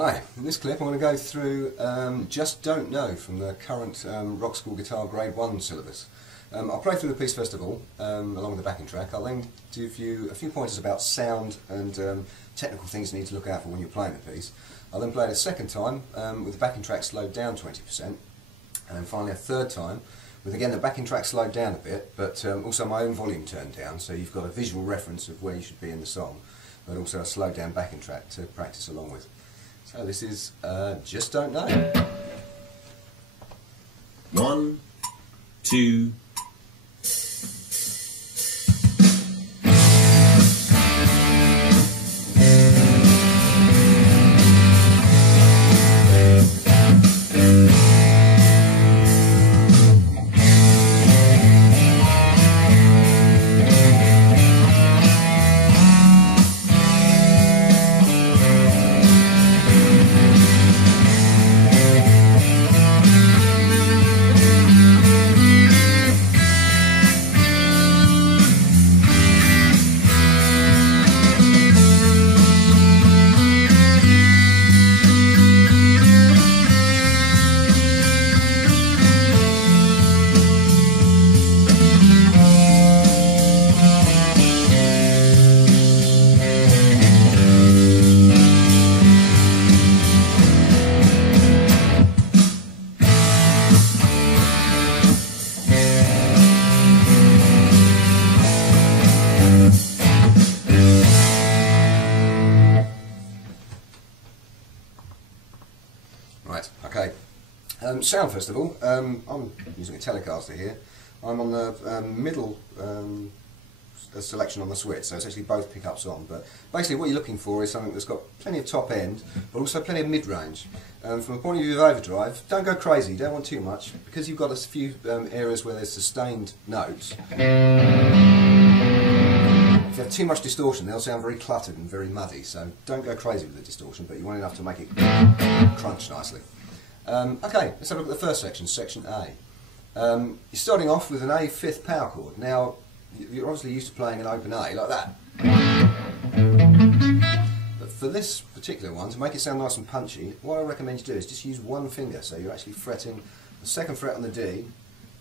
Hi, in this clip I'm going to go through Just Don't Know from the current Rockschool Guitar Grade 1 syllabus. I'll play through the piece first of all, along with the backing track. I'll then give you a few pointers about sound and technical things you need to look out for when you're playing the piece. I'll then play it a second time with the backing track slowed down 20%, and then finally a third time with again the backing track slowed down a bit, but also my own volume turned down, so you've got a visual reference of where you should be in the song, but also a slowed down backing track to practice along with. So this is Just Don't Know. 1, 2, Right, okay. Sound first of all. I'm using a Telecaster here. I'm on the middle selection on the switch, so it's actually both pickups on. But basically what you're looking for is something that's got plenty of top end, but also plenty of mid-range. From the point of view of overdrive, don't go crazy, don't want too much, because you've got a few areas where there's sustained notes. If you have too much distortion, they'll sound very cluttered and very muddy, so don't go crazy with the distortion, but you want enough to make it crunch nicely. Okay, let's have a look at the first section, section A. You're starting off with an A fifth power chord. Now, you're obviously used to playing an open A like that. But for this particular one, to make it sound nice and punchy, what I recommend you do is just use one finger, so you're actually fretting the second fret on the D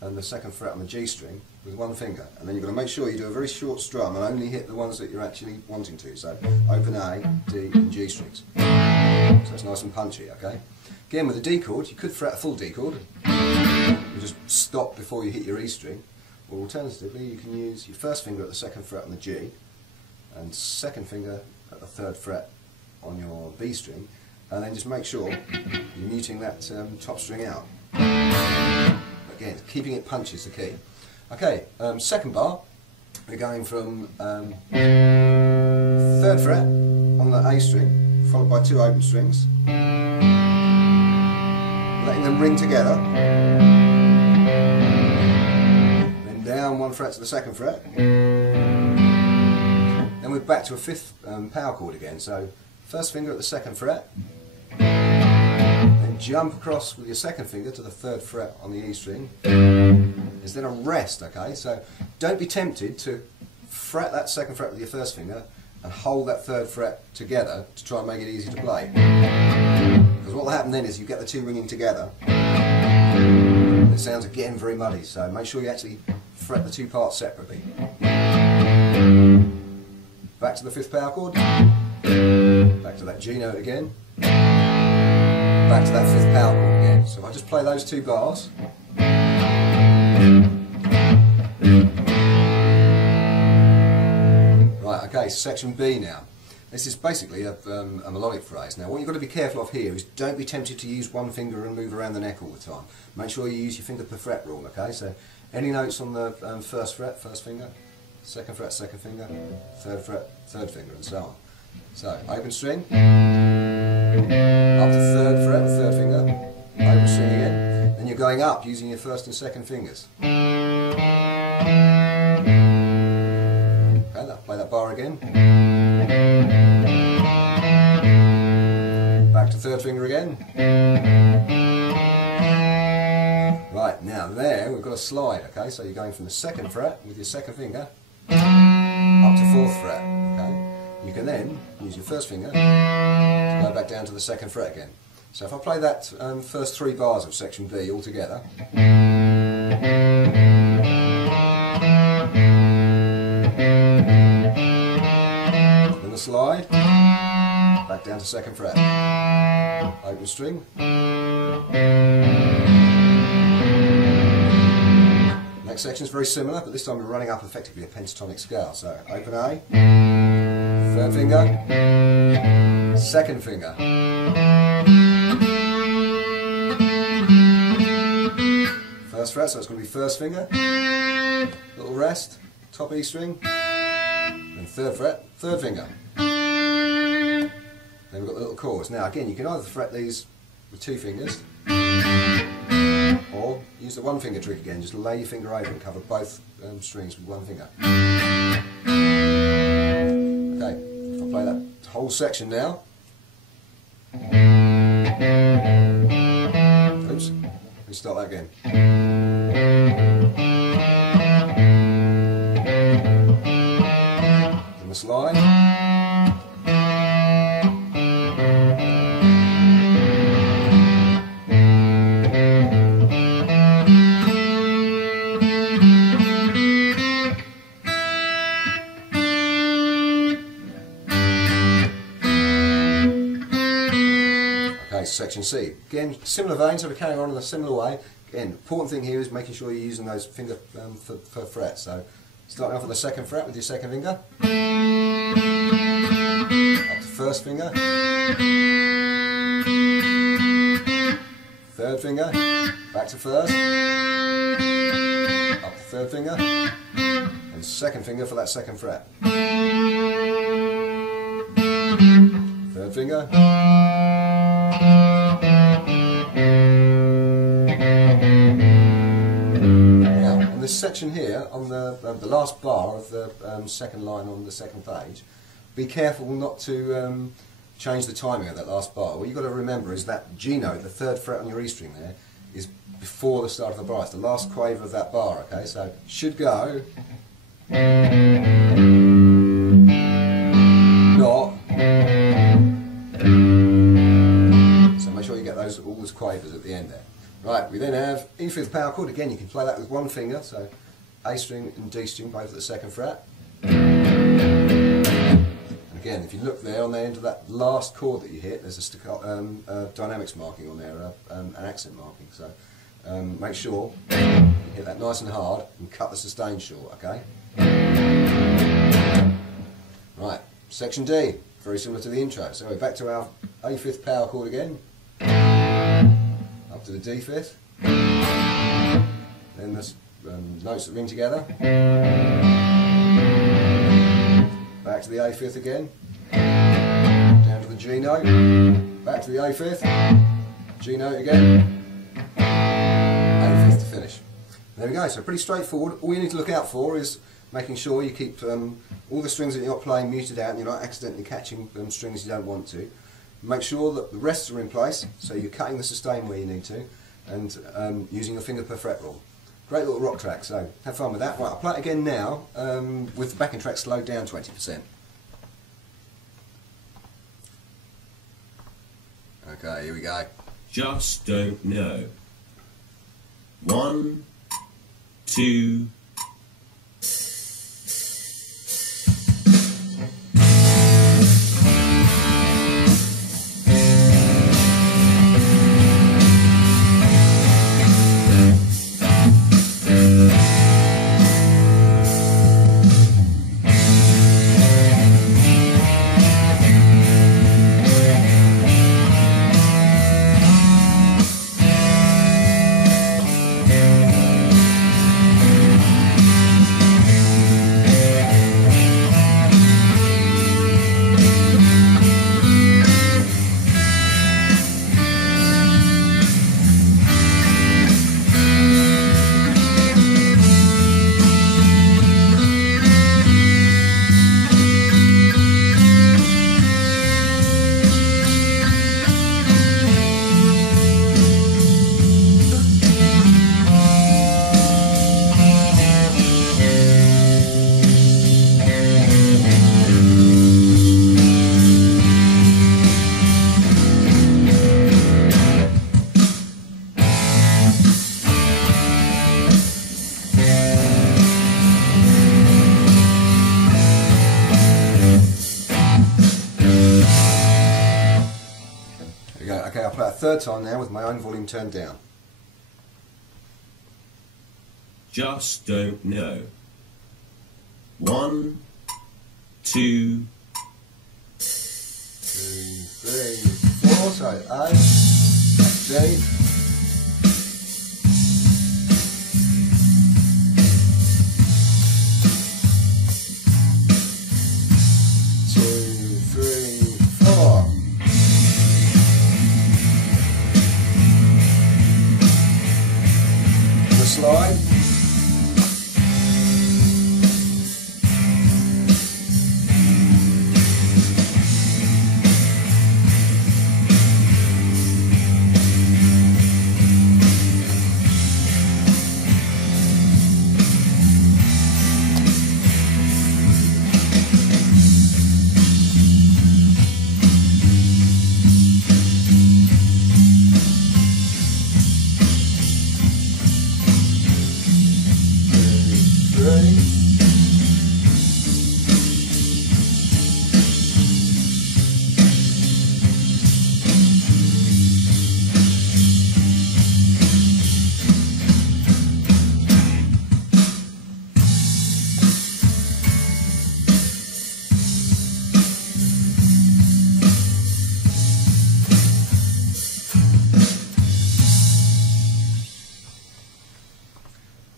and the second fret on the G string with one finger, and then you've got to make sure you do a very short strum and only hit the ones that you're actually wanting to, so open A, D and G strings. So it's nice and punchy, okay? Again with the D chord, you could fret a full D chord, you just stop before you hit your E string, or alternatively you can use your first finger at the second fret on the G and second finger at the third fret on your B string, and then just make sure you're muting that top string out. Again, keeping it punchy is the key. Okay, second bar, we're going from third fret on the A string, followed by two open strings, letting them ring together, then down one fret to the second fret, then we're back to a fifth power chord again, so first finger at the second fret, jump across with your second finger to the third fret on the E string. Is then a rest, okay? So don't be tempted to fret that second fret with your first finger and hold that third fret together to try and make it easy to play. Because what will happen then is you get the two ringing together. It sounds again very muddy, so make sure you actually fret the two parts separately. Back to the fifth power chord. Back to that G note again. Back to that fifth power chord again. So if I just play those two bars. Right, okay, section B now. This is basically a melodic phrase. Now what you've got to be careful of here is don't be tempted to use one finger and move around the neck all the time. Make sure you use your finger per fret rule, okay? So any notes on the first fret, first finger, second fret, second finger, third fret, third finger, and so on. So, open string, up to third fret with third finger, open string again, then you're going up using your first and second fingers. Okay, play that bar again. Back to third finger again. Right, now there we've got a slide, okay, so you're going from the second fret with your second finger up to fourth fret, okay. you can then use your first finger to go back down to the second fret again. So if I play that first 3 bars of section B all together, then the slide, back down to second fret, open string, next section is very similar, but this time we're running up effectively a pentatonic scale. So open A, third finger, second finger, first fret, so it's going to be first finger, little rest, top E string, then third fret, third finger. Then we've got the little chorus. Now again, you can either fret these with 2 fingers, or use the 1 finger trick again, just lay your finger over and cover both strings with 1 finger. Okay, if I play that whole section now. Oops, let me start that again. Then the slide. Section C. Again, similar vein, so we're carrying on in a similar way. Again, important thing here is making sure you're using those finger for frets. So, starting off with the second fret with your second finger, up to first finger, third finger, back to first, up to third finger, and second finger for that second fret. Third finger. This section here, on the last bar of the second line on the second page, be careful not to change the timing of that last bar. What you've got to remember is that G note, the third fret on your E string there, is before the start of the bar. It's the last quaver of that bar, okay? So, should go, not, so make sure you get all those quavers at the end there. Right, we then have E5 power chord. Again, you can play that with 1 finger, so A string and D string both at the second fret. And again, if you look there on the end of that last chord that you hit, there's a dynamics marking on there, an accent marking. So make sure you hit that nice and hard and cut the sustain short, okay? Right, section D, very similar to the intro. So we're back to our A5 power chord again. Up to the D5th, then the notes that ring together, back to the A5th again, down to the G note, back to the A5th, G note again, A5th to finish. And there we go, so pretty straightforward. All you need to look out for is making sure you keep all the strings that you're not playing muted out and you're not accidentally catching strings you don't want to. Make sure that the rests are in place, so you're cutting the sustain where you need to, and using your finger per fret rule. Great little rock track, so have fun with that. Right, I'll play it again now, with the backing track slowed down 20%. Okay, here we go. Just don't know. 1, 2, Okay, I'll play it a third time now with my own volume turned down. Just don't know. 1, 2, 2, 3, 4. So A, D. Slide.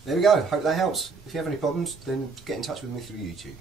There we go, hope that helps. If you have any problems, then get in touch with me through YouTube.